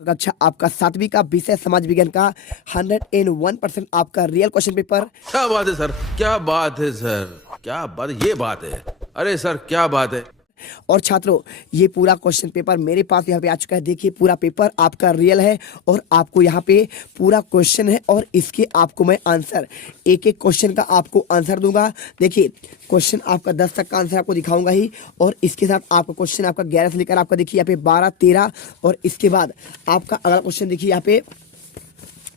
कक्षा आपका 7वीं का विषय समाज विज्ञान का 101% आपका रियल क्वेश्चन पेपर। क्या बात है सर, क्या बात है सर, क्या बात है, ये बात है। अरे सर क्या बात है। और छात्रों, ये पूरा क्वेश्चन पेपर मेरे पास यहाँ पे आ चुका है। देखिए, पूरा पेपर आपका रियल है और आपको यहाँ पे पूरा क्वेश्चन है और इसके आपको मैं आंसर, एक एक क्वेश्चन का आपको आंसर दूंगा। देखिए, क्वेश्चन आपका 10 तक का आंसर आपको दिखाऊंगा ही, और इसके साथ आपका क्वेश्चन आपका 11 से लेकर आपका देखिए यहाँ पे 12, 13, और इसके बाद आपका अगला क्वेश्चन देखिए यहाँ पे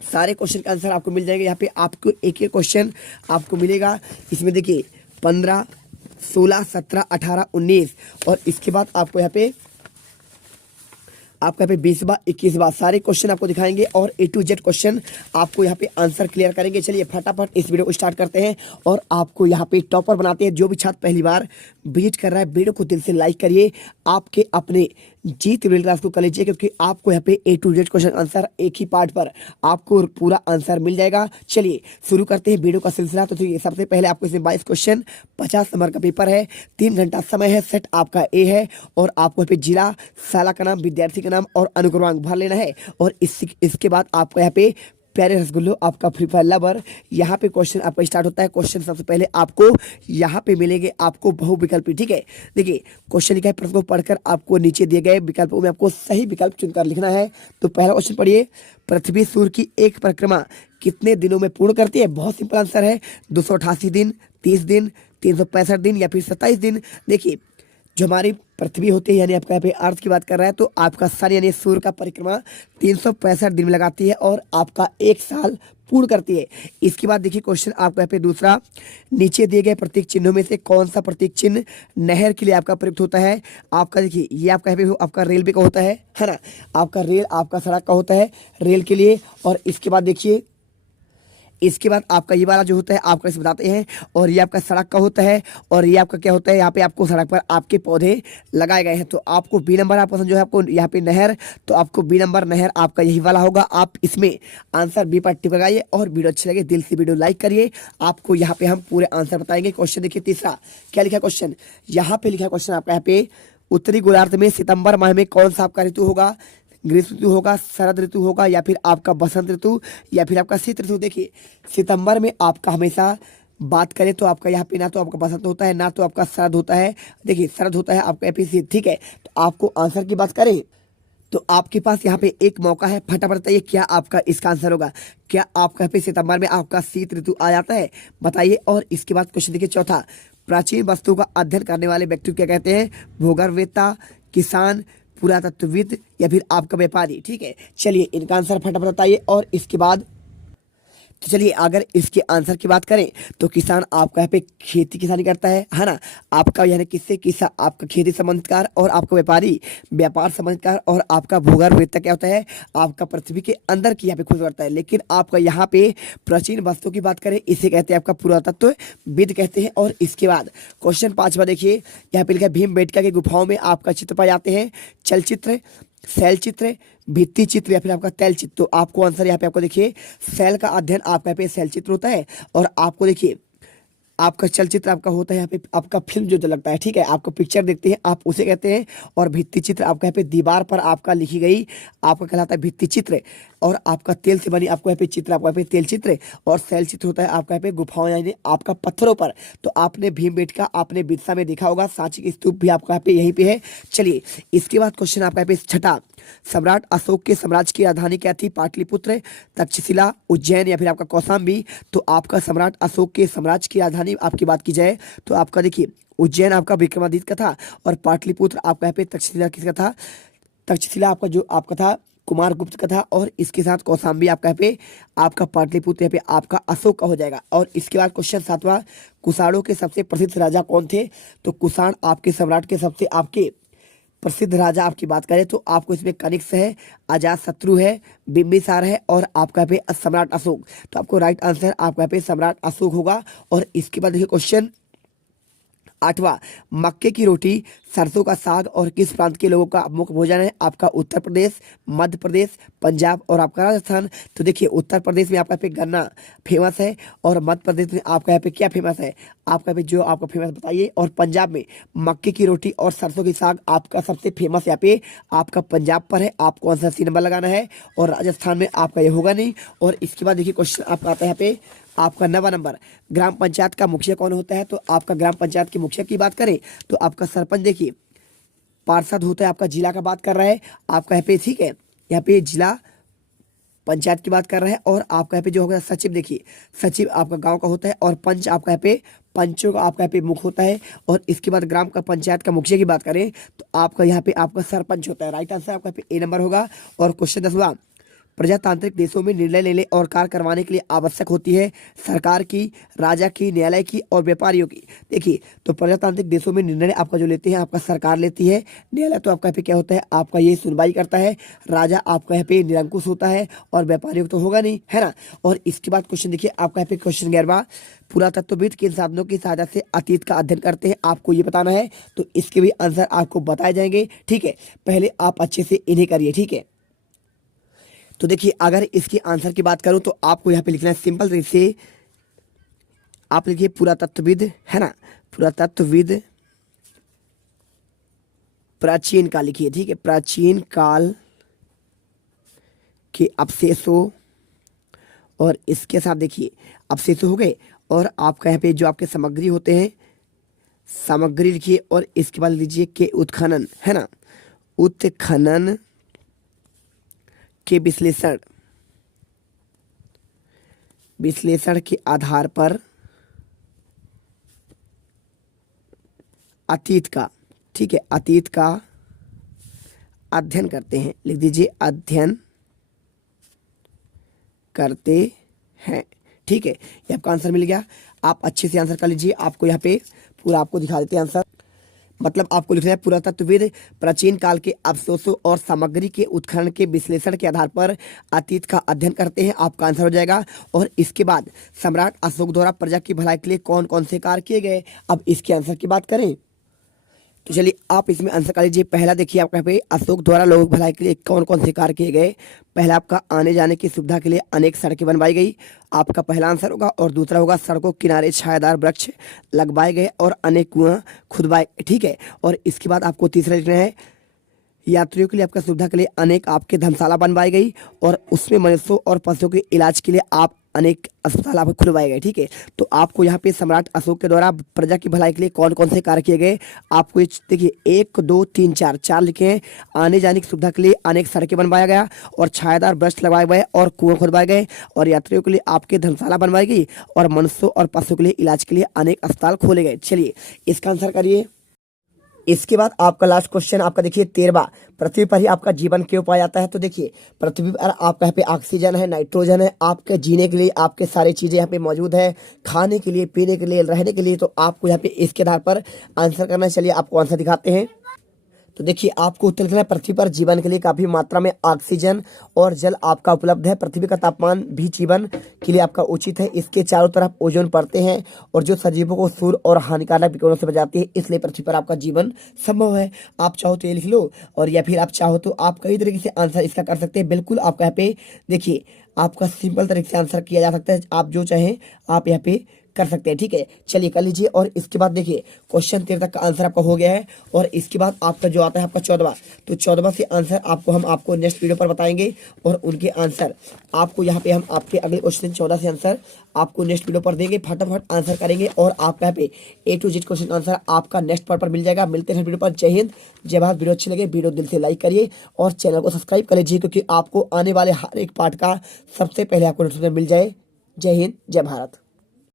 सारे क्वेश्चन का आंसर आपको मिल जाएंगे। यहाँ पे आपको एक एक क्वेश्चन आपको मिलेगा। इसमें देखिए 15, 16, 17, 18, 19, और इसके बाद आपको यहाँ पे 20वां, 21वां सारे क्वेश्चन आपको दिखाएंगे और A to Z क्वेश्चन आपको यहाँ पे आंसर क्लियर करेंगे। चलिए फटाफट इस वीडियो को स्टार्ट करते हैं और आपको यहाँ पे टॉपर बनाते हैं। जो भी छात्र पहली बार विजिट कर रहा है, वीडियो को दिल से लाइक करिए। आपके अपने जीत मिडिल क्लास को कर लीजिए, क्योंकि आपको यहाँ पे A to Z question answer एक ही पार्ट पर आपको पूरा आंसर मिल जाएगा। चलिए शुरू करते हैं वीडियो का सिलसिला। तो सबसे पहले आपको इसमें 22 क्वेश्चन, 50 नंबर का पेपर है, 3 घंटा समय है, सेट आपका ए है, और आपको यहाँ पे जिला, साला का नाम, विद्यार्थी का नाम और अनुक्रमांक भर लेना है। और इसके बाद आपको यहाँ पे प्यारे रसगुल्लो आपका फ्री फायर लवर, यहाँ पे क्वेश्चन आपका स्टार्ट होता है। क्वेश्चन सबसे पहले आपको यहाँ पे मिलेंगे आपको बहुविकल्पी। ठीक है, देखिए क्वेश्चन लिखा है, प्रश्न को पढ़कर आपको नीचे दिए गए विकल्पों में आपको सही विकल्प चुनकर लिखना है। तो पहला क्वेश्चन पढ़िए, पृथ्वी सूर्य की एक परिक्रमा कितने दिनों में पूर्ण करती है? बहुत सिंपल आंसर है, 288 दिन, 30 दिन, 365 दिन या फिर 27 दिन। देखिए, जो हमारी पृथ्वी होती है, यानी आपका यहाँ पे अर्थ की बात कर रहा है, तो आपका सन यानी सूर्य का परिक्रमा 365 दिन में लगाती है और आपका एक साल पूर्ण करती है। इसके बाद देखिए क्वेश्चन आपका यहाँ पे दूसरा, नीचे दिए गए प्रतीक चिन्हों में से कौन सा प्रतीक चिन्ह नहर के लिए आपका प्रयुक्त होता है? आपका देखिए, ये आपका यहाँ पे आपका रेलवे का होता है ना, आपका रेल आपका सड़क का होता है रेल के लिए। और इसके बाद देखिए, इसके बाद आपका ये वाला जो होता है आपको इसे बताते हैं, और ये आपका सड़क का होता है, और ये आपका क्या होता है, यहाँ पे आपको सड़क पर आपके पौधे लगाए गए हैं। तो आपको बी नंबर आपका पसंद जो है आपको यहाँ पे नहर, तो आपको बी नंबर नहर आपका यही वाला होगा। आप इसमें आंसर बी पर टिक लगाइए और वीडियो अच्छी लगे दिल से वीडियो लाइक करिए। आपको यहाँ पे हम पूरे आंसर बताएंगे। क्वेश्चन देखिए तीसरा, क्या लिखा क्वेश्चन, यहाँ पे लिखा क्वेश्चन आपका यहाँ पे, उत्तरी गोलार्ध में सितंबर माह में कौन सा आपका ऋतु होगा? ग्रीष्म ऋतु होगा, शरद ऋतु होगा, या फिर आपका बसंत ऋतु, या फिर आपका शीत ऋतु। देखिए, सितंबर में आपका हमेशा बात करें तो आपका यहाँ पे ना तो आपका बसंत होता है, ना तो आपका शरद होता है। देखिए, शरद होता है आपका यहाँ पे शीत। ठीक है, तो आपको आंसर की बात करें तो आपके पास यहाँ पे एक मौका है, फटाफट बताइए क्या आपका इसका आंसर होगा। क्या आपका यहाँ पे सितंबर में आपका शीत ऋतु आ जाता है? बताइए। और इसके बाद क्वेश्चन देखिए चौथा, प्राचीन वस्तुओं का अध्ययन करने वाले व्यक्ति को क्या कहते हैं? भूगर्भवेत्ता, किसान, पुरातत्वविद, या फिर आपका व्यापारी। ठीक है, चलिए इनका आंसर फटाफट बताइए। और इसके बाद तो चलिए अगर इसके आंसर की बात करें तो किसान आपका यहाँ पे खेती किसानी करता है ना। आपका यानी किससे, किसान आपका खेती संबंधित, और आपका व्यापारी व्यापार संबंधित, और आपका भूगर्भवेत्ता क्या होता है? आपका पृथ्वी के अंदर की यहाँ पे खोज करता है। लेकिन आपका यहाँ पे प्राचीन वस्तुओं की बात करें, इसे कहते हैं आपका पुरातत्वविद कहते हैं। और इसके बाद क्वेश्चन 5वां देखिए, यहाँ पे लिखा है, भीमबेटका की गुफाओं में आपका चित्र पाए जाते हैं? चलचित्र, शैल चित्र, भित्ति चित्र, या फिर आपका तैल चित्र। तो आपको आंसर यहाँ पे आपको देखिए, शैल का अध्ययन आपका यहाँ पे शैल चित्र होता है, और आपको देखिए आपका चलचित्र आपका होता है यहाँ पे आपका फिल्म जो लगता है। ठीक है, आपको पिक्चर देखते हैं आप उसे कहते हैं। और भित्ति चित्र आपका यहाँ पे दीवार पर आपका लिखी गई आपका कहलाता है भित्ति चित्र। और आपका तेल से बनी आपको यहाँ पे चित्र आपको यहाँ पे तेल चित्र। और शैल चित्र होता है आपका यहाँ पे गुफाओं यानी आपका पत्थरों पर। तो आपने भीमबेटका आपने बिरसा में देखा होगा, सांची की स्तूप भी आपका यहाँ पे यहीं पे है। चलिए इसके बाद क्वेश्चन आपका यहाँ पे छठा, सम्राट अशोक के साम्राज्य की राजधानी क्या थी? पाटलिपुत्र, तक्षशिला, उज्जैन, या फिर आपका कौशाम्बी। तो आपका सम्राट अशोक के साम्राज्य की राजधानी आपकी बात की जाए तो आपका देखिए, उज्जैन आपका विक्रमादित्य का था, और पाटलिपुत्र आपका यहाँ पे तक्षशिला किसका था? तक्षशिला आपका जो आपका था कुमार गुप्त का था। और इसके साथ कौशाम्बी आपका यहाँ पे आपका पाटलिपुत्र यहाँ पे आपका अशोक का हो जाएगा। और इसके बाद क्वेश्चन 7वां, कुषाणों के सबसे प्रसिद्ध राजा कौन थे? तो कुषाण आपके सम्राट के सबसे आपके प्रसिद्ध राजा आपकी बात करें तो आपको इसमें कनिष्क है, अजात शत्रु है, बिंबिसार है, और आपका यहाँ पे सम्राट अशोक। तो आपको राइट आंसर आपका यहाँ पे सम्राट अशोक होगा। और इसके बाद देखिए क्वेश्चन 8वां, मक्के की रोटी, सरसों का साग और किस प्रांत के लोगों का मुख्य भोजन है? आपका उत्तर प्रदेश, मध्य प्रदेश, पंजाब और आपका राजस्थान। तो देखिए उत्तर प्रदेश में आपका यहाँ पे गन्ना फेमस है और मध्य प्रदेश में आपका यहाँ पे क्या फेमस है? आपका यहाँ पे जो आपका फेमस बताइए। और पंजाब में मक्के की रोटी और सरसों की साग आपका सबसे फेमस यहाँ पे आपका पंजाब पर है। आपको आंसर सी नंबर लगाना है और राजस्थान में आपका ये होगा नहीं। और इसके बाद देखिए क्वेश्चन आपका आता है यहाँ पे आपका 9वां नंबर, ग्राम पंचायत का मुखिया कौन होता है? तो आपका ग्राम पंचायत के मुखिया की बात करें तो आपका सरपंच देखिए पार्षद होता है, आपका जिला का बात कर रहा है आपका यहाँ पे, ठीक है। यहाँ पे जिला पंचायत की बात कर रहा है। और आपका यहाँ पे जो होगा सचिव, देखिए सचिव आपका गांव का होता है और पंच आपका यहाँ पे पंचों का आपका यहाँ पे मुख्य होता है। और इसके बाद ग्राम का पंचायत का मुखिया की बात करें तो आपका यहाँ पे आपका सरपंच होता है। राइट आंसर आपका यहाँ पे ए नंबर होगा। और क्वेश्चन 10वां, प्रजातांत्रिक देशों में निर्णय लेने और कार्य करवाने के लिए आवश्यक होती है सरकार की, राजा की, न्यायालय की और व्यापारियों की। देखिए तो प्रजातांत्रिक देशों में निर्णय आपका जो लेते हैं आपका सरकार लेती है, न्यायालय तो आपका यहाँ पे क्या होता है आपका ये सुनवाई करता है, राजा आपका यहाँ पे निरंकुश होता है और व्यापारियों तो होगा नहीं, है ना। और इसके बाद क्वेश्चन देखिए आपका यहाँ पे क्वेश्चन 11वां, पुरातत्वविद किन साधनों की सहायता से अतीत का अध्ययन करते हैं? आपको ये बताना है। तो इसके भी आंसर आपको बताए जाएंगे, ठीक है। पहले आप अच्छे से इन्हें करिए, ठीक है। तो देखिए अगर इसके आंसर की बात करूं तो आपको यहाँ पे लिखना है सिंपल तरीके से, आप लिखिए पुरातत्वविद, है ना, पुरातत्वविद प्राचीन काल लिखिए, ठीक है, प्राचीन काल के अवशेषों। और इसके साथ देखिए अवशेषों हो गए और आपका यहाँ पे जो आपके सामग्री होते हैं सामग्री लिखिए। और इसके बाद लीजिए के उत्खनन, है ना, उत्खनन के विश्लेषण के आधार पर अतीत का, ठीक है, अतीत का अध्ययन करते हैं। लिख दीजिए अध्ययन करते हैं, ठीक है। ये आपका आंसर मिल गया। आप अच्छे से आंसर कर लीजिए। आपको यहाँ पे पूरा आपको दिखा देते हैं आंसर। मतलब आपको लिखना है पुरातत्वविद प्राचीन काल के अवशेषों और सामग्री के उत्खनन के विश्लेषण के आधार पर अतीत का अध्ययन करते हैं, आपका आंसर हो जाएगा। और इसके बाद सम्राट अशोक द्वारा प्रजा की भलाई के लिए कौन कौन से कार्य किए गए? अब इसके आंसर की बात करें तो चलिए आप इसमें आंसर कर लीजिए। पहला देखिए आपका यहाँ पे अशोक द्वारा लोगों की भलाई के लिए कौन कौन से कार्य किए गए? पहला आपका आने जाने की सुविधा के लिए अनेक सड़कें बनवाई गई, आपका पहला आंसर होगा। और दूसरा होगा सड़कों के किनारे छायादार वृक्ष लगवाए गए और अनेक कुआं खुदवाए, ठीक है। और इसके बाद आपको तीसरा लिखना है यात्रियों के लिए आपका सुविधा के लिए अनेक आपके धर्मशाला बनवाई गई और उसमें मनुष्यों और पशुओं के इलाज के लिए आप अनेक अस्पताल आपको खुलवाए गए, ठीक है। तो आपको यहाँ पे सम्राट अशोक के द्वारा प्रजा की भलाई के लिए कौन कौन से कार्य किए गए? आपको देखिए 1 2 3 4 लिखे हैं। आने जाने की सुविधा के लिए अनेक सड़कें बनवाया गया और छायादार वृक्ष लगवाए गए और कुआं खुदवाए गए और यात्रियों के लिए आपके धर्मशाला बनवाई गई और मनुष्यों और पशुओं के लिए इलाज के लिए अनेक अस्पताल खोले गए। चलिए इसका आंसर करिए। इसके बाद आपका लास्ट क्वेश्चन आपका देखिए 13वां, पृथ्वी पर ही आपका जीवन क्यों पाया जाता है? तो देखिए पृथ्वी पर आपका यहाँ पे ऑक्सीजन है, नाइट्रोजन है, आपके जीने के लिए आपके सारी चीजें यहाँ पे मौजूद है, खाने के लिए, पीने के लिए, रहने के लिए। तो आपको यहाँ पे इसके आधार पर आंसर करना है। चलिए आपको आंसर दिखाते हैं। तो देखिए आपको उत्तर लिखना है पृथ्वी पर जीवन के लिए काफी मात्रा में ऑक्सीजन और जल आपका उपलब्ध है। पृथ्वी का तापमान भी जीवन के लिए आपका उचित है। इसके चारों तरफ ओजोन परतें हैं और जो सजीवों को सूर्य और हानिकारक विकिरणों से बचाती है, इसलिए पृथ्वी पर आपका जीवन संभव है। आप चाहो तो ये लिख लो और या फिर आप चाहो तो आप कई तरीके से आंसर इसका कर सकते हैं। बिल्कुल आपका यहाँ पे देखिए आपका सिंपल तरीके से आंसर किया जा सकता है। आप जो चाहें आप यहाँ पे कर सकते हैं, ठीक है। चलिए कर लीजिए। और इसके बाद देखिए क्वेश्चन 13 तक का आंसर आपका हो गया है। और इसके बाद आपका जो आता है आपका 14वां, तो 14वां से आंसर आपको हम आपको नेक्स्ट वीडियो पर बताएंगे और उनके आंसर आपको यहाँ पे हम आपके अगले क्वेश्चन 14 से आंसर आपको नेक्स्ट वीडियो पर देंगे। फटाफट आंसर करेंगे और आपका यहाँ पे A to Z question answer आपका नेक्स्ट पार्ट पर मिल जाएगा। मिलते हैं वीडियो पर। जय हिंद, जय भारत। वीडियो अच्छी लगे वीडियो दिल से लाइक करिए और चैनल को सब्सक्राइब कर लीजिए, क्योंकि आपको आने वाले हर एक पार्ट का सबसे पहले आपको नोटिफिकेशन मिल जाए। जय हिंद, जय भारत।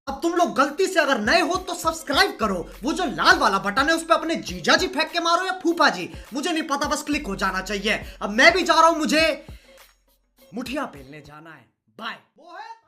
अब तुम लोग गलती से अगर नए हो तो सब्सक्राइब करो, वो जो लाल वाला बटन है उस पे अपने जीजा जी फेंक के मारो या फूफा जी, मुझे नहीं पता, बस क्लिक हो जाना चाहिए। अब मैं भी जा रहा हूं, मुझे मुठिया पेलने जाना है। बाय। वो है